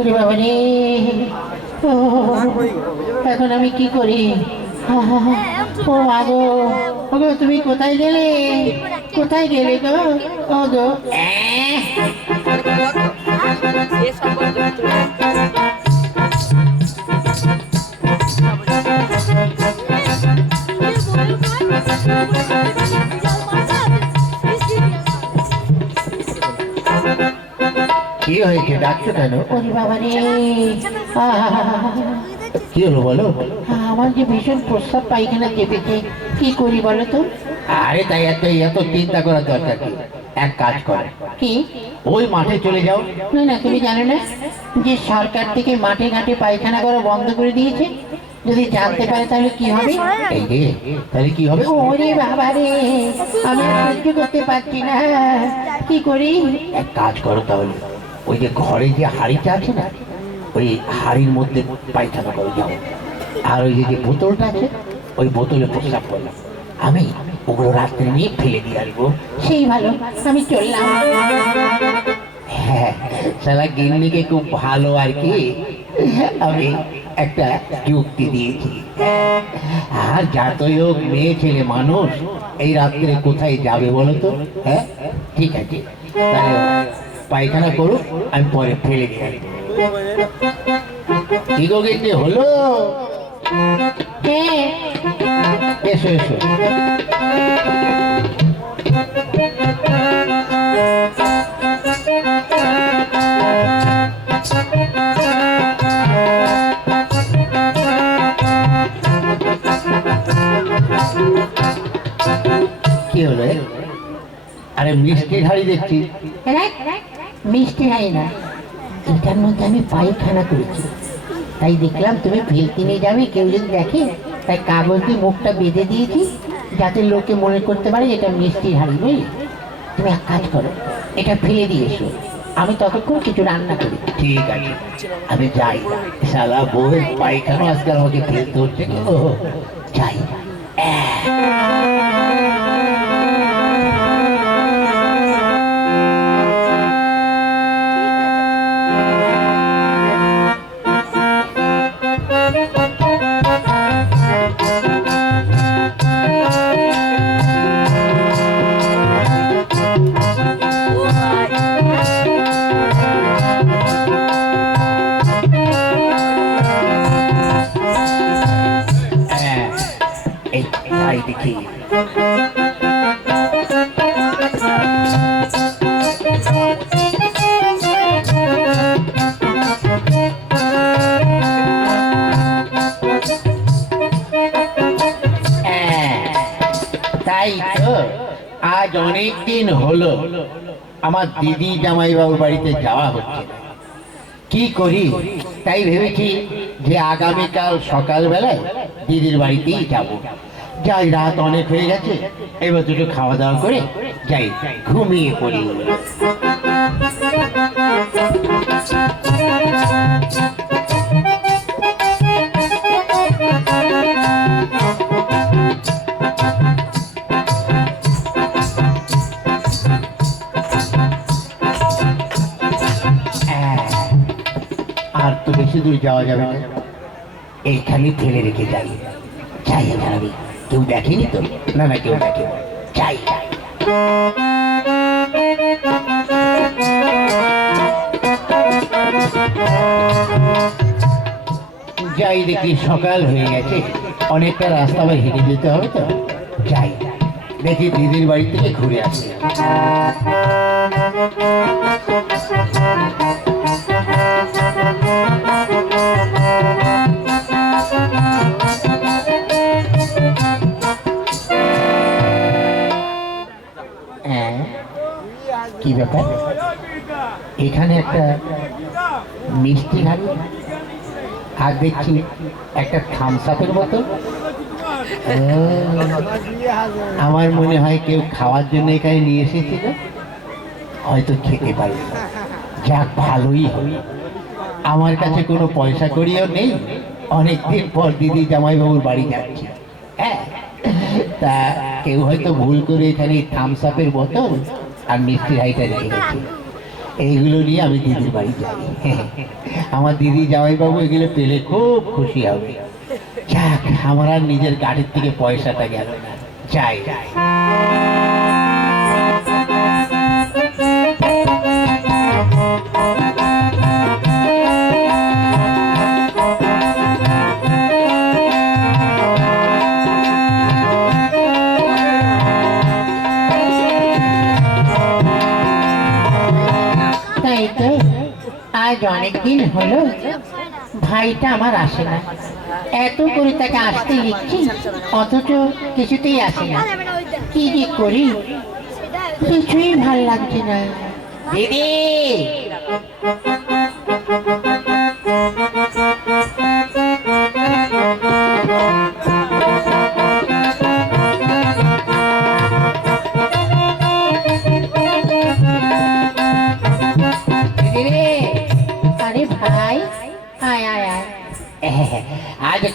ওরে বাবা রে এখন আমি কি করি? ও আগো ওগো, তুমি কোথায় গেলে? কোথায় গেলে গো? ও গো কি হয়েছে ডাকছো কেন? ওরে বাবা রে। কি হলো বলো? আমার যে ভীষণ প্রস্তাব পায়খানা চেপেছে কি করি বলো তো? আরে তাই এত এত চিন্তা করার দরকার কি? এক কাজ করে। কি? ওই মাঠে চলে যাও। না না তুমি জানো না যে সরকার থেকে মাঠে ঘাটে পায়খানা করা বন্ধ করে দিয়েছে? যদি জানতে পারে তাহলে কি হবে? এই রে তাহলে কি হবে? ওরে বাবা রে আমি সহ্য করতে পারছি না। কি করি? এক কাজ করো তাহলে। ওই যে ঘরে যে হাড়িটা আছে না, ওই হাড়ির মধ্যে পায়খানা করে যাও আর ওই যে যে বোতলটা আছে, ওই বোতলে প্রস্রাব করলাম আমি ওগুলো রাত্রে নিয়ে ফেলে দিয়ে আসব। সেই ভালো, আমি চললাম। হ্যাঁ সালা গিন্নিকে খুব ভালো আর কি। আমি একটা যুক্তি দিয়েছি। আর যাতই হোক মেয়ে ছেলে মানুষ, এই রাত্রে কোথায় যাবে বলো তো? হ্যাঁ ঠিক আছে। তাহলে পায়খানা করুক, আমি পরে ফেলে দিয়ে। কি হলো। এসো এসো। কি হলো আরে মিষ্টি হাড়ি দেখছি। মিষ্টি হয় না। এটার মধ্যে আমি পায়খানা করেছি। তাই দেখলাম তুমি ফেলতে নিয়ে যাবে, কেউ যদি দেখে, তাই কাগজ দিয়ে মুখটা বেঁধে দিয়েছি, যাতে লোকে মনে করতে পারে এটা মিষ্টির হাড়ি, বুঝলি? তুমি এক কাজ করো, এটা ফেলে দিয়ে এসো। আমি ততক্ষণ কিছু রান্না করি। ঠিক আছে। আমি যাই শালা বউয়ের পায়খানা আজকাল আমাকে ফেলতে হচ্ছে। যাই। আজ অনেক দিন হলো আমার দিদি জামাইবাবুর বাড়িতে যাওয়া হচ্ছে। কি করি? তাই ভেবেছি যে আগামীকাল সকালবেলায় দিদির বাড়িতেই যাব। যাই রাত অনেক হয়ে গেছে, এবার দুটো খাওয়া দাওয়া করে যাই, ঘুমিয়ে পড়ি। দূর যাওয়া যাবে না? এইখানে ফেলে রেখে যাই। যাই এবার আমি। কেউ দেখেনি তো? না না কেউ দেখে যাই যাই। যাই দেখি সকাল হয়ে গেছে। অনেকটা রাস্তা আবার হেঁটে যেতে হবে তো? যাই। দেখি দিদির বাড়ি থেকে ঘুরে আসি। কি ব্যাপার? এখানে একটা মিষ্টি হাড়ি আর দেখছি একটা থামসাপের বোতল আমার মনে হয় কেউ খাওয়ার জন্য এখানে নিয়ে এসেছিল। হয়তো খেতে পারি। যাক, ভালোই হবে আমার কাছে কোনো পয়সা করিও নেই। অনেকদিন পর দিদি জামাইবাবুর বাড়ি যাচ্ছি। হ্যাঁ তা কেউ হয়তো ভুল করে এখানে থামস আপের বোতল আর মিষ্টির হাইটা রেখে গেছি এইগুলো নিয়ে আমি দিদির বাড়ি যাই। আমার দিদি জামাইবাবু এগুলো পেলে খুব খুশি হবে। যাক, আমার আর নিজের গাড়ির থেকে পয়সাটা গেল না। যাই যাই। আজ অনেকদিন হলো ভাইটা আমার আসে না। এত করে তাকে আসতে লিখছি অথচ কিছুতেই আসে না। কি যে করি? কিছুই ভালো লাগছে না। দিদি!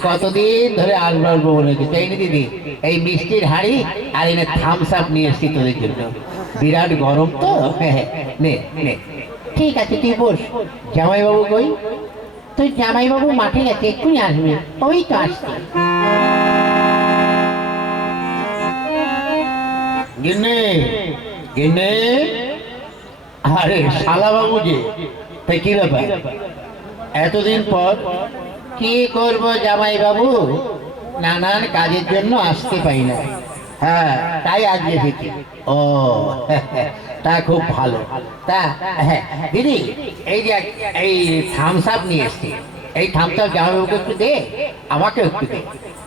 কতদিন ধরে আসব আসব হচ্ছে তাই না দিদি, এই মিষ্টির হাড়ি আর এনে থামস আপ নিয়ে এসছি তোদের জন্য। বিরাট গরম তো? নে ঠিক আছে, তুই বস। জামাইবাবু কই? তুই জামাইবাবু মাঠে গেছে, এক্ষুনি আসবে। ওই তো আসছে। গিন্নে গিন্নে। আরে শালাবাবু যে তাই কি ব্যাপার? এতদিন পর কি করব জামাই বাবু নানান কাজের জন্য আসতে পারি না। হ্যাঁ তাই আজ এসেছি ও, তা খুব ভালো। তা হ্যাঁ দিদি, এই যে এই থামস আপ নিয়ে এসছি। এই থামস আপ জামাইবাবুকে একটু দে, আমাকে একটু দে।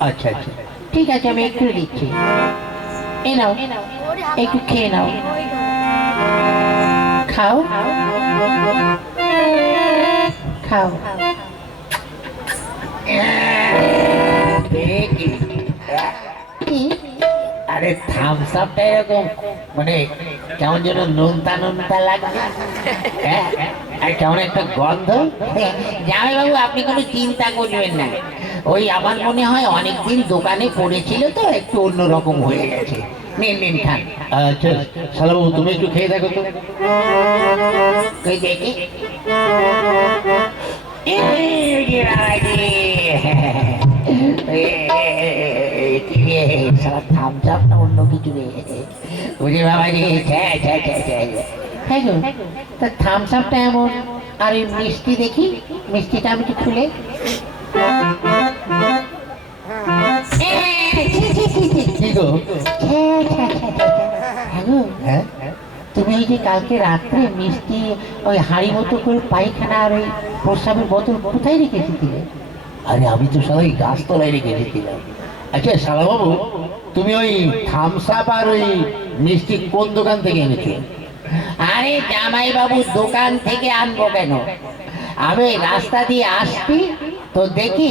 আচ্ছা আচ্ছা। ঠিক আছে, আমি একটু দিচ্ছি। এ নাও, একটু খেয়ে নাও। খাও। খাও। আরে থামস আপটা এরকম মানে কেমন যেন নোনতা নোনতা লাগছে। হ্যাঁ আর কেমন একটা গন্ধ। জামাইবাবু আপনি কোনো চিন্তা করবেন না। ওই আমার মনে হয় অনেকদিন দোকানে পড়েছিল তো একটু অন্যরকম হয়ে গেছে। নিন নিন খান আচ্ছা তুমি একটু খেয়ে দেখো তো। দেখি? না অন্য কিছু রে। বাবা রে। হ্যাঁ গো, তা থামস আপটা এমন আর এই মিষ্টি দেখি মিষ্টিটা আমি একটু খুলে। হ্যাঁ হ্যাঁ তুমি ওই যে কালকে রাত্রে মিষ্টি ওই হাড়ি মতো করে পায়খানা আর ওই প্রস্রাবের বোতল কোথায় রেখে এসেছিলে আরে আমি তো সবাই গাছতলায় রেখে দিয়েছিলাম আচ্ছা শালাবাবু তুমি ওই থামস আপ আর ওই মিষ্টি কোন দোকান থেকে এনেছো? আরে জামাই বাবু দোকান থেকে আনব কেন? আমি রাস্তা দিয়ে আসছি তো দেখি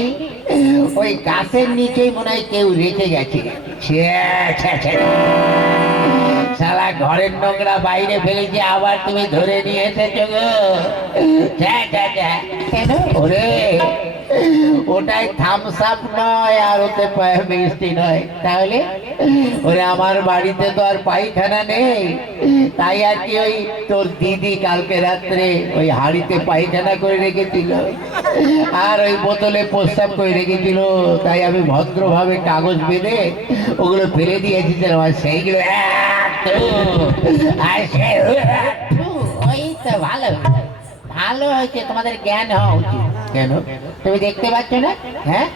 ওই গাছের নিচেই মনে হয় কেউ রেখে গেছে। ছ্যা, ছ্যা, ছ্যা। শালা ঘরের নোংরা বাইরে ফেলেছে আবার তুমি ধরে নিয়ে এসেছ গো। ওরে ওটাই থামস আপ নয় আর ওতে মিষ্টি নয়। তাহলে? ওরে, আমার বাড়িতে তো আর পায়খানা নেই। তাই আর কি ওই তোর দিদি কালকে রাত্রে ওই হাড়িতে পায়খানা করে রেখেছিল। আর ওই বোতলে প্রস্তাব করে রেখেছিল। তাই আমি ভদ্রভাবে কাগজ বেঁধে ওগুলো ফেলে দিয়েছিলাম সেইগুলো ভালো। ভালো হয়েছে, তোমাদের জ্ঞান হওয়া উচিত। কেন? তুমি দেখতে পাচ্ছ না? হ্যাঁ?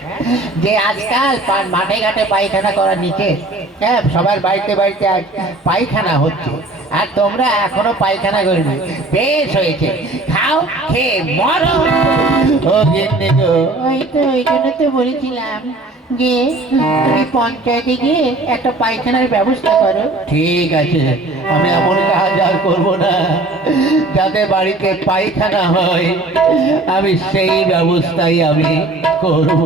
যে আজকাল মাঠে ঘাটে পায়খানা করার নিচে হ্যাঁ সবার বাড়িতে বাড়িতে পায়খানা হচ্ছে। আর তোমরা এখনও পায়খানা করিনি। বেশ হয়েছে। খাও খেয়ে মরো ও গো ওই তো ওই জন্য তো বলেছিলাম যে তুমি পঞ্চায়েতে গিয়ে একটা পায়খানার ব্যবস্থা করো। ঠিক আছে আমি এমন কাজ আর করব না। যাতে বাড়িতে পায়খানা হয় আমি সেই ব্যবস্থাই আমি করব।